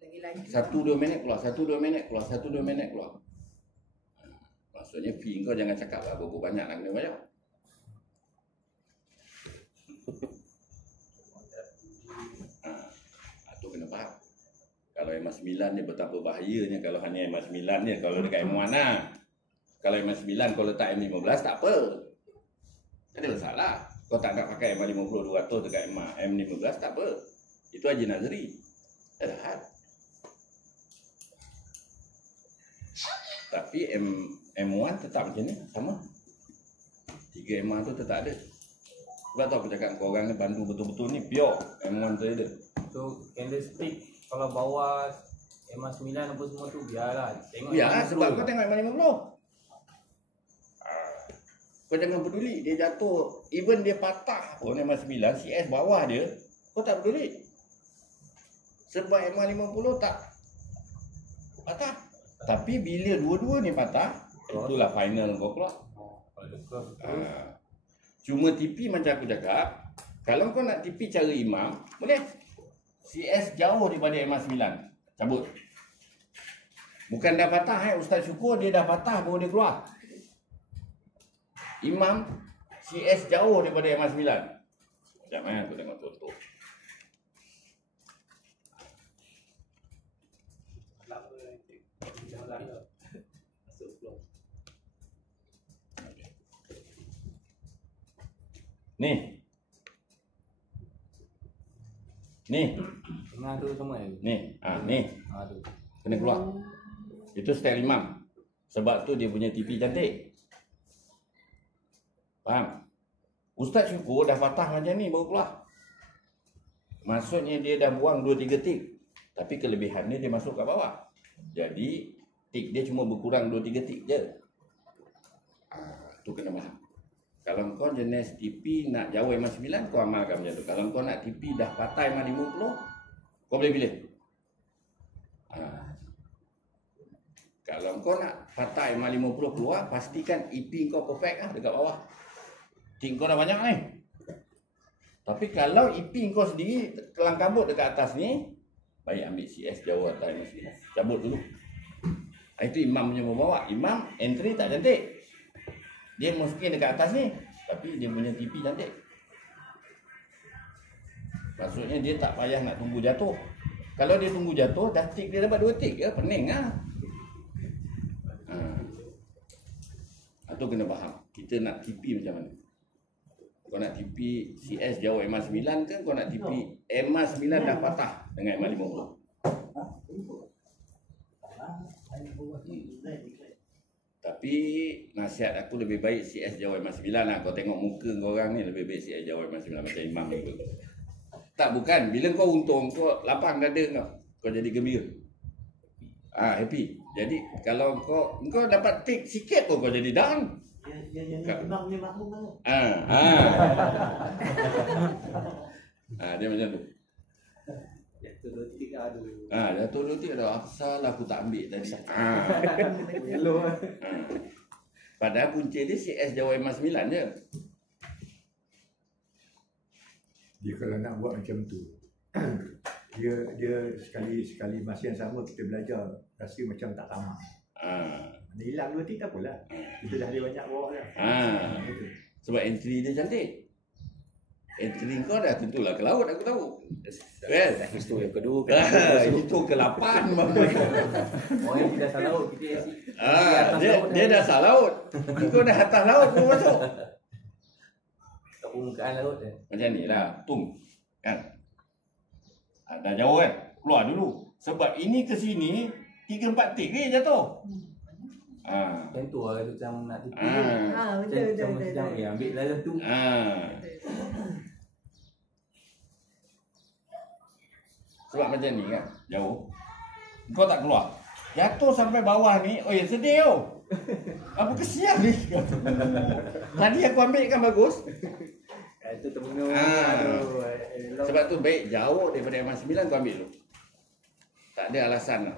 Lagi laju. 1-2 minit keluar, 1-2 minit keluar, 1-2 minit keluar. Maksudnya fee kau jangan cakap lah berapa banyak nak kena bayar. Itu kena faham. Kalau MA9 ni betapa bahayanya kalau hanya MA9 ni. Kalau dekat M1 lah. Kalau MA9 kau letak M15 tak apa. Tak ada masalah. Kau tak nak pakai MA50 200 dekat M15 tak apa. Itu Haji Nazri. Tak ada hal. Tapi M1 tetap macam ni, sama. 3 MA tu tetap ada. Sebab tu aku cakap kau orang ni pandu betul-betul ni pure M1 trader. So candlestick kalau bawah MA9 apa semua tu biarlah. Tengok Ya, yang sebab slow kau je. tengok M50. Kau jangan peduli dia jatuh, even dia patah pun MA9 CS bawah dia, kau tak peduli. Sebab MA50 tak patah. Tapi bila dua-dua ni patah, itulah final kau keluar. Kalau dia cross tu, Cuma TP macam aku cakap, kalau kau nak TP cara imam, boleh. CS jauh daripada MA9. Cabut. Bukan dah patah Ustaz Syukur dia dah patah baru dia keluar. Imam CS jauh daripada MA9. Sekejap aku tengok contoh. Ni. tengah tu sama je. Ni. Ni. Tu. Kena keluar. Itu style imam. Sebab tu dia punya TP cantik. Faham? Ustaz Syukur dah patah macam ni baru keluar. Maksudnya dia dah buang 2-3 tik. Tapi kelebihannya dia masuk kat bawah. Jadi tik dia cuma berkurang 2-3 tik je. Tu kena faham. Kalau kau jenis TP nak jauh MA9 kau amalkan macam tu. Kalau kau nak TP dah patah MA50 kau boleh pilih. Kalau kau nak patah MA50 keluar, pastikan EP kau perfect lah dekat bawah. Tik kau dah banyak ni. Tapi kalau EP kau sendiri kelang kabut dekat atas ni, baik ambil CS jauh atas MA9. Cabut dulu. Itu imam punya membawa. Imam entry tak cantik. Dia mungkin dekat atas ni, tapi dia punya TP cantik. Maksudnya dia tak payah nak tunggu jatuh. Kalau dia tunggu jatuh, dah tik dia dapat 2 tik ya, pening lah. Itu kena faham. Kita nak TP macam mana. Kau nak TP CS jauh MA9 ke, kau nak TP MA9 dah patah dengan MA50. Tapi nasihat aku lebih baik CS jauh MA9 lah. Kau tengok muka kau orang ni lebih baik CS jauh MA9 macam imam ni. Tak, bukan. Bila kau untung, kau lapang dada kau jadi gembira. Happy. Jadi kalau kau dapat tik sikit pun kau jadi down. Imam ni makmum kan? Dia macam tu. Jatuh 2 tik aduh. Jatuh 2 tik dah. Asal aku tak ambil tadi. Padahal punca dia CS Jawa MA 9 je. Dia kalau nak buat macam tu, dia sekali masa yang sama kita belajar rasa macam tak sama. Dia hilang 2 tick tak apalah. Kita dah ada banyak bawah dah. Sebab entry dia cantik. Entry kau dah tentulah ke laut, aku tahu. Kan? Itu yang kedua. Itu ke-8 Orang yang tidak salah laut, kita dia dah asal laut. Kau dah atas laut pun masuk. kat permukaan laut je. Macam ni lah, tung. Kan? Dah jauh kan? Keluar dulu. Sebab ini ke sini 3-4 tik ni jatuh. Yang tu lah macam nak tipu. Betul. Ambil lah tu. Sebab macam ni kan, jauh. Kau tak keluar. Jatuh sampai bawah ni, sedih tau. Apa kesian ni? Tadi aku ambil kan bagus. Itu termenung. Sebab tu baik jauh daripada MA 9 kau ambil dulu. Tak ada alasan lah.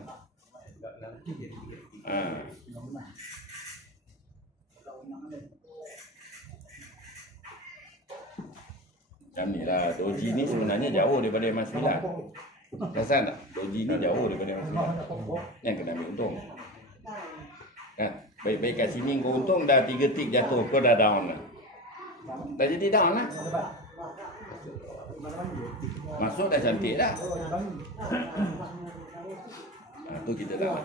Macam ni lah, Doji ni sebenarnya jauh daripada MA 9. Perasan tak? Doji ni jauh daripada MA 9. Yang kena ambil untung. Kan? Baik-baik kat sini kau untung dah 3 tik jatuh, kau dah down lah. Dah jadi down lah. Masuk dah cantik dah. Tu kita tahu.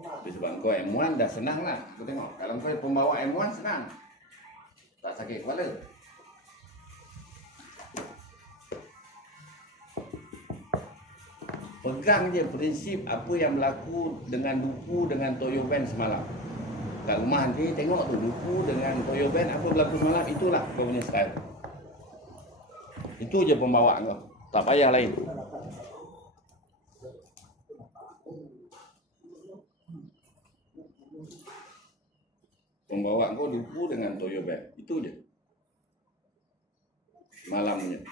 Tapi sebab kau M1 dah senang lah. Kau tengok, kalau kau pembawa M1 senang. Tak sakit kepala. Pegang je prinsip apa yang berlaku dengan Duku dengan Toyo Van semalam. Kat rumah nanti tengok tu Duku dengan Toyo Van apa berlaku semalam, itulah kau punya style. Itu je pembawa kau. Tak payah lain. Pembawa kau Duku dengan Toyo Van. Itu je. Malamnya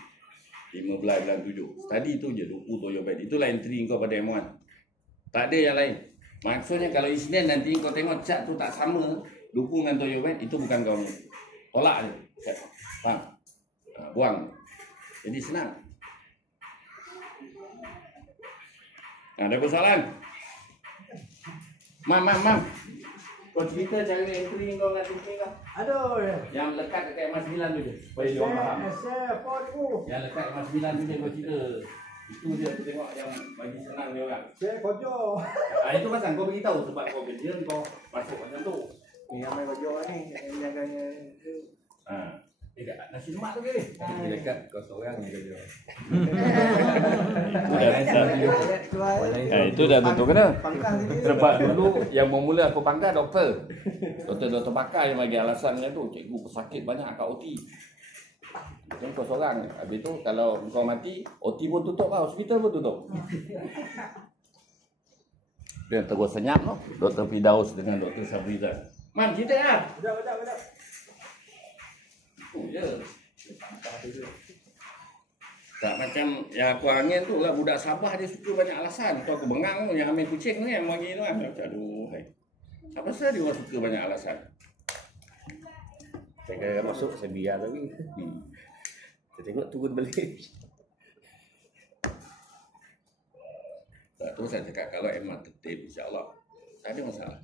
15 bulan 7. Tadi tu je Duku Toyo Van. Itulah entry kau pada M1. Tak ada yang lain. Maksudnya kalau Isnin nanti kau tengok cat tu tak sama Duku dengan Toyo Van, itu bukan kau ni. Tolak je. Faham? Buang. Jadi senang. Ada persoalan? Mam. Kau cerita cara entry kau dengan Duku kau. Aduh. Yang lekat dekat MA 9 tu je. Supaya dia orang faham. Saya Yang lekat MA 9 tu je kau cerita. Itu dia aku tengok yang bagi senang dia orang. Saya kojo. Itu pasal kau beritahu sebab kau kerja kau masuk macam tu. Ni ramai kojo ni. Yang jaganya. Nasi lemak tu ke ni? Dia dekat kau seorang je kerja. Itu dah tentu kena. Sebab dulu yang bermula aku pangkal doktor. Doktor pakar yang bagi alasan macam tu. Cikgu pesakit banyak kat OT. Macam kau seorang. Habis tu kalau kau mati, OT pun tutup lah. Hospital pun tutup. Dia terus senyap tu. Dr. Firdaus dengan Dr. Safrizal. Man, cerita lah. Betul. Itu je. Tak macam yang aku angin tu lah. Budak Sabah dia suka banyak alasan. Tu aku bengang tu. Yang ambil kucing tu kan. Bagi tu kan. Aduh. Apa pasal dia orang suka banyak alasan? Saya kira masuk, saya biar tapi. Saya tengok turun balik. Tak tu saya cakap kalau MA tertib, insyaAllah tak ada masalah.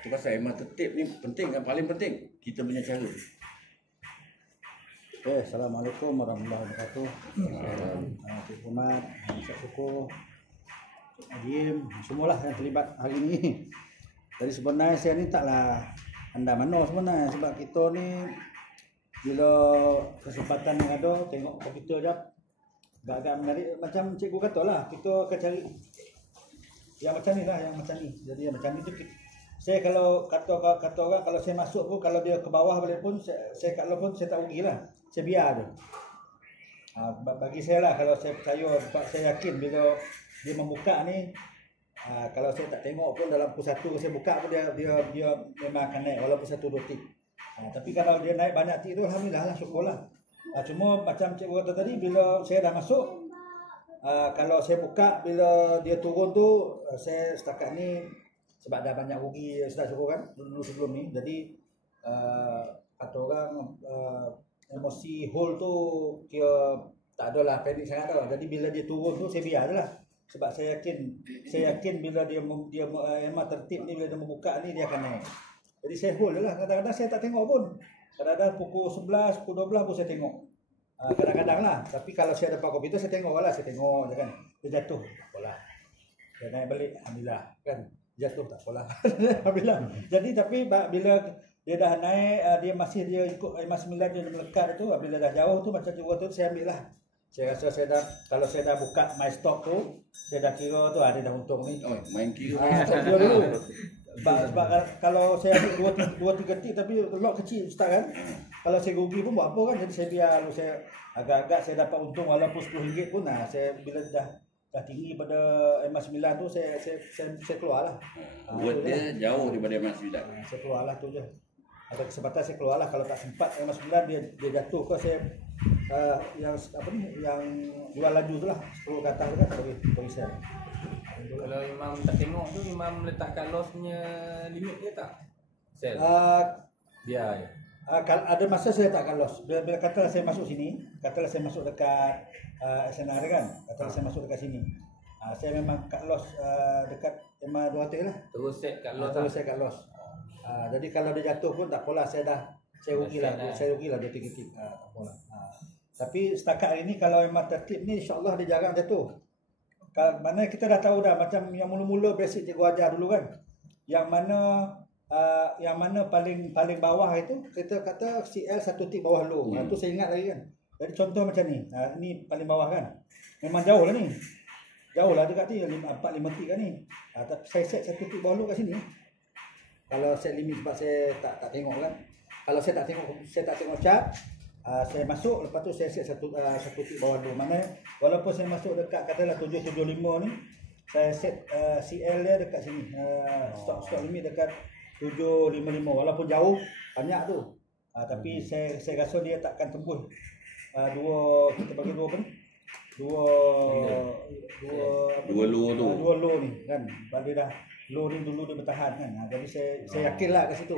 Itu pasal MA tertib ni penting kan, paling penting kita punya cara. Okay, Assalamualaikum warahmatullahi wabarakatuh. Cik Umat, Cik Suko, Cik Najim, semualah yang terlibat hari ini. Jadi sebenarnya saya ni taklah anda mana sebenarnya, sebab kita ni bila kesempatan yang ada tengok komputer jap agak-agak menarik, macam cikgu kata lah, kita akan cari yang macam ni lah, yang macam ni. Jadi yang macam ni tu saya kalau kata orang, kalau saya masuk pun, kalau dia ke bawah balik pun saya kat luar pun saya tak rugi lah, saya biar je. Bagi saya lah, kalau saya percaya, sebab saya yakin bila dia membuka ni, kalau saya tak tengok pun dalam pukul 1 saya buka pun dia memang akan naik walaupun 1-2 tik. Tapi kalau dia naik banyak tik tu, alhamdulillah lah, syukurlah. Cuma macam cikgu kata tadi, bila saya dah masuk, kalau saya buka bila dia turun tu, saya setakat ni sebab dah banyak rugi Ustaz Syukur kan dulu sebelum ni. Jadi kata orang emosi hold tu kira tak adalah panik sangat tau. Jadi bila dia turun tu saya biar je lah. Sebab saya yakin bila dia emat tertib ni, bila dia membuka ni dia akan naik. Jadi saya hold je lah. Kadang-kadang saya tak tengok pun. Kadang-kadang pukul 11, pukul 12 pun saya tengok. Kadang-kadang lah. Tapi kalau saya dapat komputer saya tengok lah. Saya tengok je kan. Dia jatuh, tak apalah. Dia naik balik, alhamdulillah kan. Jatuh tak apalah. Alhamdulillah. Jadi tapi bila dia dah naik, dia ikut emas 9 dia melekat tu. Bila dah jauh tu macam tu saya ambil lah. Saya rasa kalau saya dah buka my stock tu, saya dah kira tu dia dah untung ni. Oh, main kira. Saya kira dulu. Sebab kalau saya ambil 2-3 tip tapi lot kecil Ustaz kan. Kalau saya rugi pun buat apa kan. Jadi saya biar lalu saya agak-agak saya dapat untung walaupun RM10 pun saya bila dah tinggi pada emas 9 tu saya keluar lah. Buat dia jauh daripada emas 9. Saya keluar lah tu je. Ada kesempatan saya keluar lah. Kalau tak sempat emas 9 dia jatuh ke saya yang jual laju tu lah 10 ke atas tu kan bagi saya. Kalau Imam tak tengok tu, Imam letakkan loss punya limit dia tak? Sell? Biar je? Ada masa saya takkan loss. Bila katalah saya masuk sini, katalah saya masuk dekat SNR kan, katalah saya masuk dekat sini. Saya memang cut loss dekat MA 200 lah. Terus set kat loss. Terus saya cut loss. Jadi kalau dia jatuh pun tak apalah, saya rugilah 2-3 tip. Tak apalah. Tapi setakat hari ni kalau memang tertib ni insya-Allah dia jarang jatuh. Mana kita dah tahu dah macam yang mula-mula basic cikgu ajar dulu kan. Yang mana paling bawah itu kita kata CL 1 tip bawah low. Itu saya ingat lagi kan. Jadi contoh macam ni. Ini paling bawah kan. Memang jauh lah ni. Jauh lah dekat ni 4-5 tip kan ni. Tapi saya set 1 tip bawah low kat sini. Kalau set limit sebab saya tak tengok kan. Kalau saya tak tengok chart, saya masuk, lepas tu saya set satu tip bawah low. Mana walaupun saya masuk dekat katalah 775 ni, saya set CL dia dekat sini. Stop limit dekat 755 walaupun jauh banyak tu. Tapi saya rasa dia takkan tembus kita bagi dua low tu. Dua low ni kan. Sebab dia dah low ni dulu dia bertahan kan. Jadi saya yakinlah kat situ.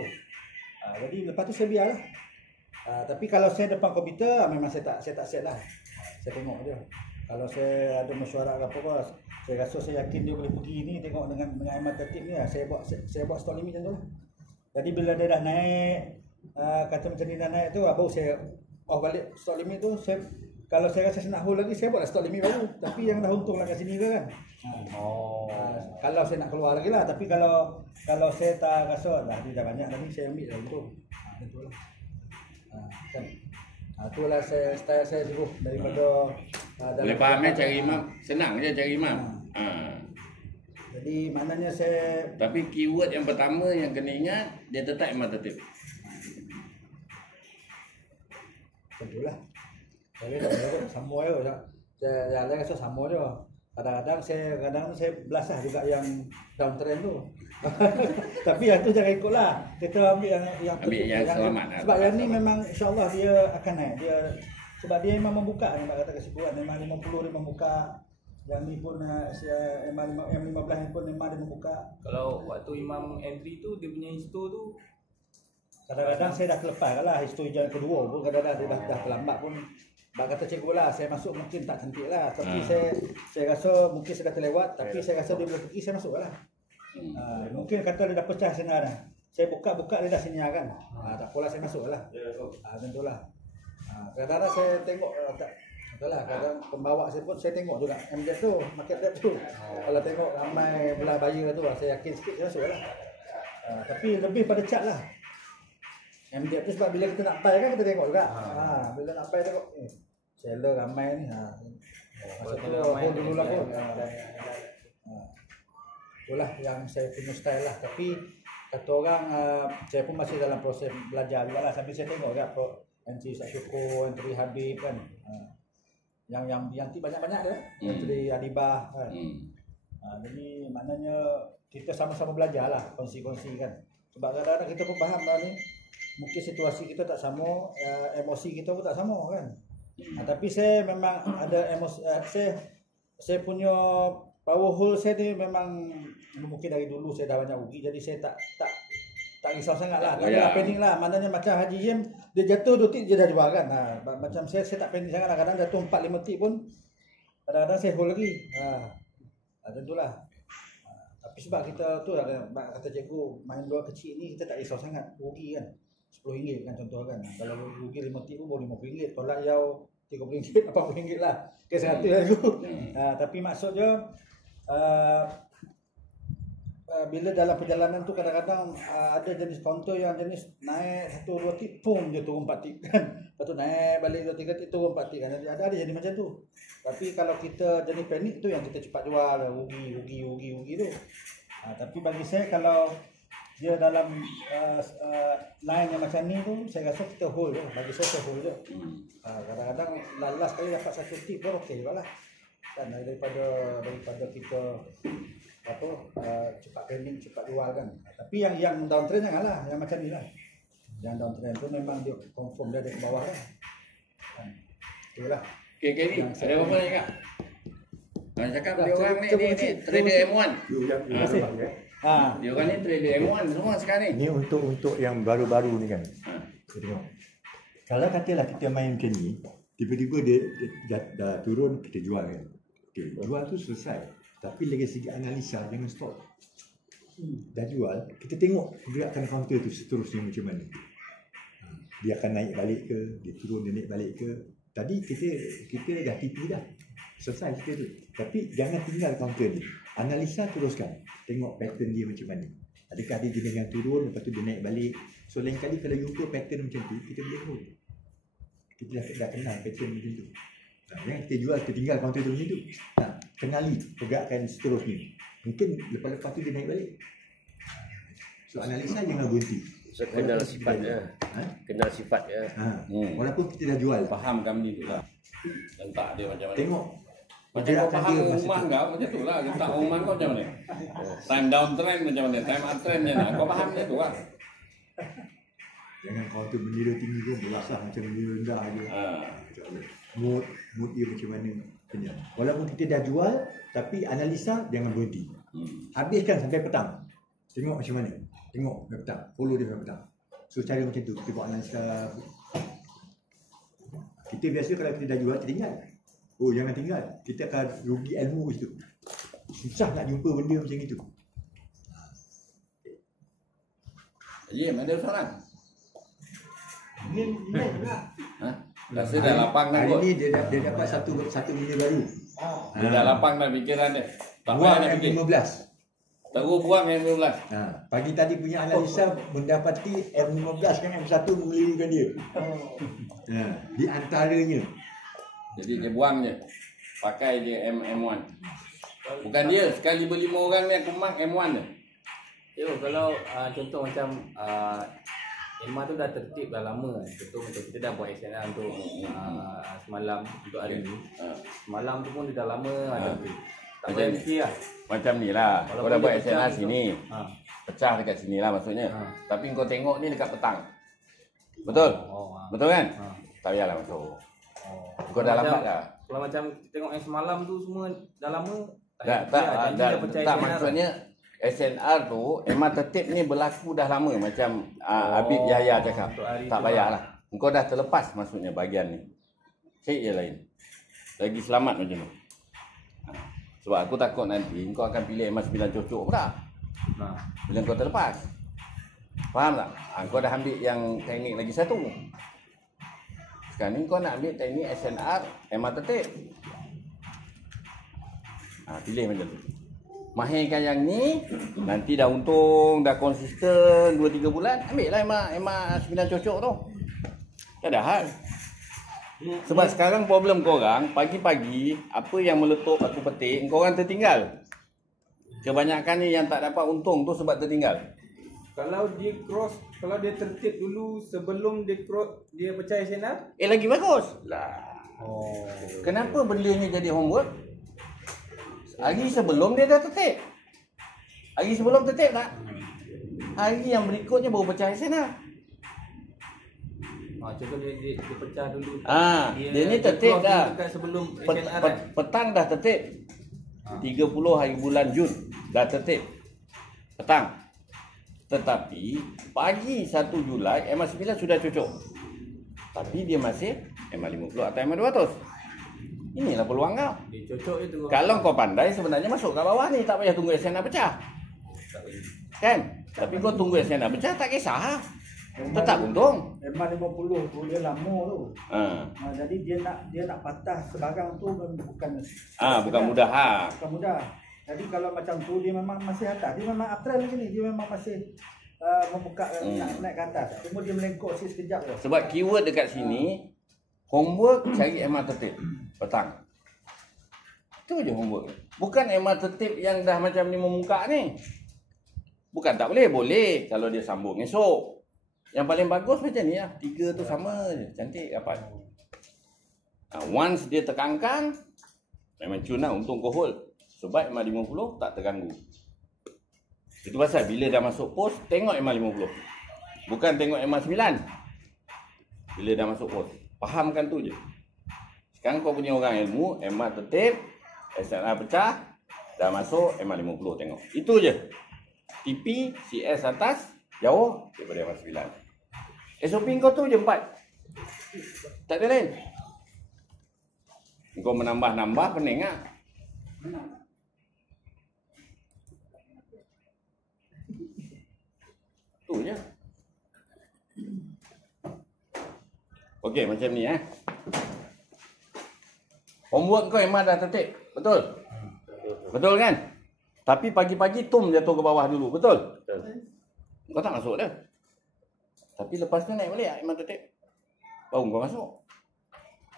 Jadi lepas tu saya biarlah. Tapi kalau saya depan komputer memang saya tak set lah. Saya tengok je. Kalau saya ada mesyuarat ke apa, saya rasa saya yakin dia boleh pergi ni, tengok dengan emat tertib ni, saya buat stop limit macam tu lah. Jadi bila dia dah naik, kata macam ni dah naik tu, baru saya off balik stop limit tu. Kalau saya rasa saya nak hold lagi, saya buatlah stop limit baru. Tapi yang dah untung lah kat sini ke kan. Kalau saya nak keluar lagi lah. Tapi kalau saya tak rasa dia dah banyak tadi, saya ambil dah untung. Itulah. Kan. Itulah style saya dulu daripada boleh faham cari imam, senang je cari imam. Jadi maknanya saya, tapi keyword yang pertama yang kena ingat, dia tetap imam tertib. Tentulah. Saya sama je. Saya rasa sama je. Kadang-kadang saya belasah juga yang downtrend tu. Tapi yang tu jangan ikutlah. Kita ambil yang selamat. Sebab yang ni memang insya-Allah dia akan naik. Sebab dia memang membuka ni, nak kata kesimpulan memang 50 dia membuka. Yang ni pun yang 15 pun memang dia membuka. Kalau waktu Imam entry tu dia punya histo tu kadang-kadang saya dah kelepaskan lah histo yang kedua pun kadang-kadang dia dah terlambat pun. Bak kata cikgu lah, saya masuk mungkin tak cantik lah. Tapi saya rasa mungkin saya dah terlewat. Tapi saya rasa dia boleh pergi, saya masuk lah. Mungkin kata dia dah pecah senar dah. Saya buka dia dah senyar kan. Tak apalah, saya masuk lah. Tentulah. Kadang-kadang saya tengok Itulah, kadang pembawa saya pun saya tengok juga MZ tu, market depth tu. Kalau tengok ramai belah buyer tu, saya yakin sikit saya masuk lah. Tapi lebih pada cat lah. MZ tu sebab bila kita nak buy kan kita tengok juga. Bila nak buy tengok seller ramai ni. Masa tu hold dulu lah pun. Itulah yang saya punya style lah. Tapi kata orang saya pun masih dalam proses belajar juga lah. Sambil saya tengok juga entry Ustaz Syukur, entry Habib kan. Yang banyak-banyak dia. Entry Adibah kan. Jadi maknanya kita sama-sama belajar lah, kongsi-kongsi kan. Sebab kadang-kadang kita pun faham lah ni, mungkin situasi kita tak sama, emosi kita pun tak sama kan. Tapi saya memang ada emosi, saya punya power hole saya ni memang mungkin dari dulu saya dah banyak ugi, jadi saya tak risau sangat lah. Tak ada panik lah. Maknanya macam Haji Yim, dia jatuh 2 tip dia dah jual kan. Macam saya tak panik sangat lah. Kadang jatuh 4-5 tip pun kadang-kadang saya hold lagi. Tentulah. Tapi sebab kita tu kata cikgu, main luar kecil ni kita tak risau sangat. Rugi kan. RM10 kan contoh kan. Kalau rugi 5 tip pun boleh RM50. Tolak yau RM30, RM40 lah. Kes 100 lah tu. Tapi maksudnya bila dalam perjalanan tu kadang-kadang ada jenis counter yang jenis naik 1-2 tip, pum dia turun 4 tip kan. Lepas tu naik balik 2-3 tip, turun 4 tip kan. Ada jadi macam tu. Tapi kalau kita jenis panik tu yang kita cepat jual, rugi tu. Tapi bagi saya kalau dia dalam line yang macam ni tu, saya rasa kita hold je. Bagi saya hold je. Kadang-kadang last kali dapat 1 tip pun okey juga lah. Kan daripada kita cepat trending, cepat jual kan. Tapi yang downtrend janganlah, yang macam ni lah. Yang downtrend tu memang dia confirm dia ada ke bawah kan. Itulah. Okay, ni ada apa nak cakap? Nak cakap dia orang ni trader M1. Terima kasih. Dia orang ni trader M1 semua sekarang ni. Ni untuk yang baru-baru ni kan. Tengok. Kalau katalah kita main macam ni, tiba-tiba dia dah turun, kita jual kan. Okay, jual tu selesai. Tapi lagi segi analisa, jangan stop. Dah jual, kita tengok gerakan counter tu seterusnya macam mana. Dia akan naik balik ke, dia turun, dia naik balik ke. Tadi kita dah tipu dah. Selesai kita tu. Tapi jangan tinggal counter ni. Analisa teruskan. Tengok pattern dia macam mana. Adakah dia jenis yang turun, lepas tu dia naik balik. So lain kali kalau jumpa pattern macam tu, kita boleh hold. Kita dah kenal pattern macam tu. Jangan kita jual, kita tinggal counter tu macam tu. Kenali pergerakan seterusnya. Mungkin lepas-lepas tu dia naik balik. So analisa jangan berhenti. So kenal sifatnya. Kenal sifatnya. Walaupun kita dah jual. Fahamkan benda tu lah. Letak dia macam mana. Tengok. Macam kau faham rumah kau macam tu lah. Letak rumah kau macam mana. Time downtrend macam mana. Time uptrend macam mana. Kau faham macam tu lah. Jangan counter bendera tinggi pun belasah macam bendera rendah je. Mood dia macam mana. Walaupun kita dah jual, tapi analisa jangan berhenti. Habiskan sampai petang. Tengok macam mana. Tengok sampai petang. Follow dia sampai petang. So cara macam tu, kita buat analisa. Kita biasa kalau kita dah jual, kita tinggal. Oh jangan tinggal. Kita akan rugi ilmu situ. Susah nak jumpa benda macam itu. Jim, ada soalan? Ini juga. Rasa dah lapang dah Hari kot. ni dia dapat satu benda baru. Dia dah lapang dah fikiran dia. Tak payah Buang nak fikir. M15. Terus buang M15. Pagi tadi punya analisa mendapati M15 kan M1 mengelirukan dia. Di antaranya. Jadi dia buang je. Pakai je M1. Bukan dia, sekali beli 5 orang ni aku mark M1 je. Kalau contoh macam Emma tu dah tertib dah lama. Contoh macam kita dah buat SNR untuk semalam, untuk hari ni. Semalam tu pun dia dah lama ada tertib. Tak payah fikir lah. Macam ni lah. Kau dah buat SNR sini. Ha. Pecah dekat sini lah maksudnya. Tapi kau tengok ni dekat petang. Betul? Betul kan? Tak payahlah masuk. Kau dah lambat lah. Kalau macam tengok yang semalam tu semua dah lama. Tak maksudnya SNR tu memang tertib ni berlaku dah lama macam Habib Yahya cakap. Tak payahlah. Engkau dah terlepas maksudnya bahagian ni. Cik je lain. Lagi selamat macam tu. Sebab aku takut nanti kau akan pilih emas 9 cocok pula. Bila kau terlepas. Faham tak? Kau dah ambil yang teknik lagi satu. Sekarang ni kau nak ambil teknik SNR emas tertib. Pilih macam tu. Mahirkan yang ni, nanti dah untung, dah konsisten 2-3 bulan, ambil lah emas 9 cocok tu. Tak ada hal. Sebab sekarang problem korang, pagi-pagi, apa yang meletup aku petik, korang tertinggal. Kebanyakan ni yang tak dapat untung tu sebab tertinggal. Kalau dia cross, kalau dia tertib dulu sebelum dia cross, dia pecah SNR? Lagi bagus. Lah. Kenapa benda ni jadi homework? Hari sebelum dia dah tertib. Hari sebelum tertib tak? Hari yang berikutnya baru pecah SNR. Contoh dia pecah dulu. Dia ni tertib dah. Sebelum SNR Petang dah tertib. 30 hari bulan Jun dah tertib petang. Tetapi pagi 1 Julai MA9 sudah cocok. Tapi dia masih MA50 atau MA200. Inilah peluang kau. Dia cocok itu. Kalau kau pandai sebenarnya masuk ke bawah ni, tak payah tunggu SNA pecah. Kan? Tapi kau tunggu SNA pecah tak kisah. Tetap untung. MA50 tu dia lama tu. Jadi dia nak patah sebarang tu bukan bukan mudah Bukan mudah. Jadi kalau macam tu dia memang masih atas. Dia memang up trend lagi ni. Dia memang masih membuka naik ke atas. Cuma dia melengkok sekejap je. Sebab keyword dekat sini homework cari MA tertib petang. Itu je homework. Bukan MA tertib yang dah macam ni memuka ni. Bukan tak boleh, boleh kalau dia sambung esok. Yang paling bagus macam ni lah. 3 tu sama je. Cantik dapat. Once dia terkangkang, memang cun lah, untung kau hold. Sebab MA50 tak terganggu. Itu pasal bila dah masuk pos, tengok MA50. Bukan tengok MA9. Bila dah masuk pos. Fahamkan tu je. Sekarang kau punya orang ilmu, MA tertib, SNA pecah, dah masuk MA50 tengok. Itu je. TP, CS atas, jauh daripada MA9. SOP kau tu je 4. Tak ada lain. Kau menambah-nambah pening lah. Tu je. Okey, macam ni Homework kau memang dah tertib. Betul? Betul kan? Tapi pagi-pagi tum jatuh ke bawah dulu. Betul? Kau tak masuk dah. Tapi lepas tu naik balik memang tertib. Baru kau masuk.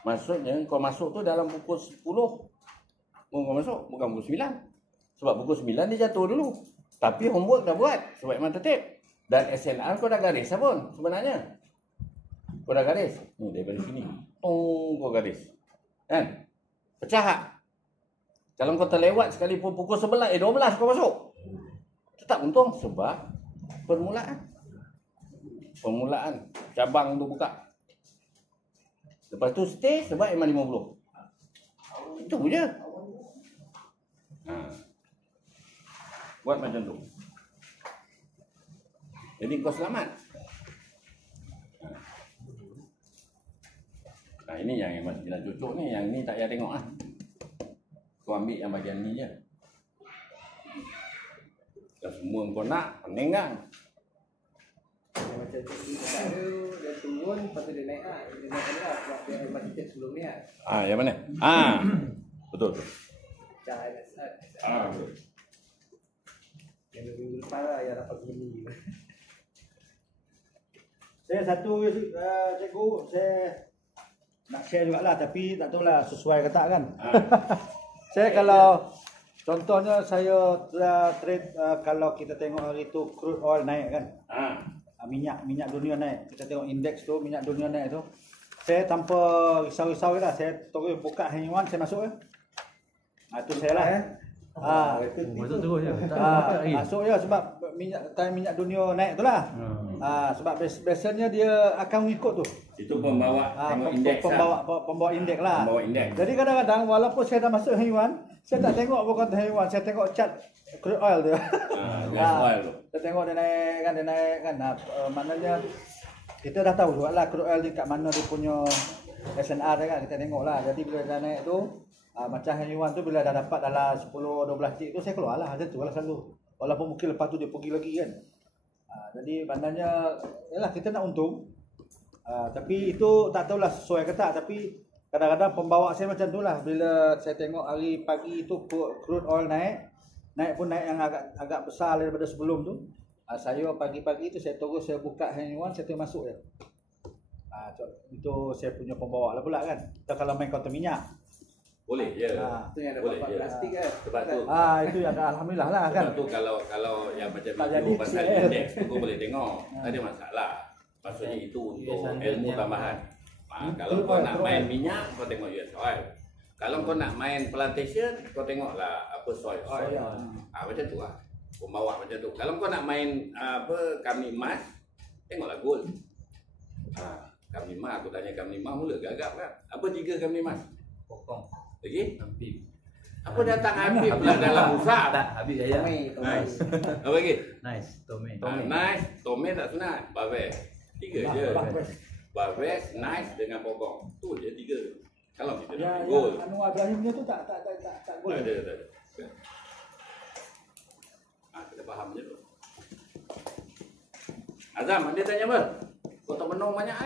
Maksudnya kau masuk tu dalam pukul 10. Kau masuk, bukan pukul 9. Sebab pukul 9 dia jatuh dulu. Tapi homework dah buat. Sebab memang tertib. Dan SNR kau dah garis lah pun sebenarnya. Kau dah garis. Ni daripada sini. Kau garis. Kan? Pecah tak? Kalau kau terlewat sekali pukul 11, 12 kau masuk. Tetap untung sebab permulaan. Cabang tu buka. Lepas tu stay sebab MA50. Itu je. Buat macam tu. Jadi kau selamat. Ini yang MA9 cocok ni. Yang ni tak payah tengok lah. Kau ambil yang bahagian ni je. Dah semua kau nak, pening kan? Macam dia turun, lepas tu dia naik lah. Dia naik lah sebab dia masih cek sebelum ni lah. Yang mana? Betul. Yang minggu depan lah yang dapat gini. Saya satu cikgu, saya nak share jugalah tapi tak tahulah sesuai ke tak kan. Saya kalau contohnya saya trade kalau kita tengok hari tu crude oil naik kan. Minyak dunia naik. Kita tengok indeks tu minyak dunia naik tu. Saya tanpa risau-risau lah, saya terus buka hanyuan, saya masuk itu saya lah. Masuk terus je. Masuk je sebab minyak dunia naik tu lah. Sebab biasanya dia akan mengikut tu. Itu pembawa indeks. Pembawa indeks lah. Pembawa indeks. Jadi kadang-kadang walaupun saya dah masuk hanyuan, saya tak tengok bukan hanyuan, saya tengok chart crude oil tu. Oil tu. Saya tengok dia naik kan. Maknanya kita dah tahu jugalah crude oil ni kat mana dia punya SNR dia kan. Kita tengok lah. Jadi bila dah naik tu, macam hanyuan tu bila dah dapat dalam 10-12 tick tu saya keluar lah. Macam tu lah selalu. Walaupun mungkin lepas tu dia pergi lagi kan. Jadi maknanya yalah kita nak untung. Tapi itu tak tahulah sesuai ke tak. Tapi kadang-kadang pembawa saya macam tu lah. Bila saya tengok hari pagi tu crude oil naik pun naik yang agak besar daripada sebelum tu. Saya pagi-pagi tu saya terus saya buka hanyuan, saya terus masuk je. Itu saya punya pembawa lah pula kan. Atau kalau main kaunter minyak. Boleh je. Itu yang dapat plastik kan. Sebab tu. Itu yang alhamdulillah lah kan. Sebab tu kalau yang macam Tak itu jadi pasal CL. indeks tu kau boleh tengok. Tak ada masalah. Maksudnya itu untuk ilmu tambahan. Kalau kau nak main minyak, kau tengok US oil. Kalau kau nak main plantation, kau tengoklah apa soy oil. Macam tu lah. Pembawa macam tu. Kalau kau nak main kami emas, tengoklah gold. Kami emas, aku tanya kami emas mula gagap kan. Apa 3 kami emas? Pokong. Lagi? Hampir. Apa datang Habib lah dalam usaha? Tak, habis saya. Nice. Apa lagi? Nice, Tommy. Nice, Tome tak sunat. Babes. 3 je. Babes, nice dengan bogong. Tu je 3. Kalau kita nak gol. Anwar Ibrahim dia tu tak gol. Tak ada. Kita faham je tu. Azam, dia tanya apa? Kau tak menung banyak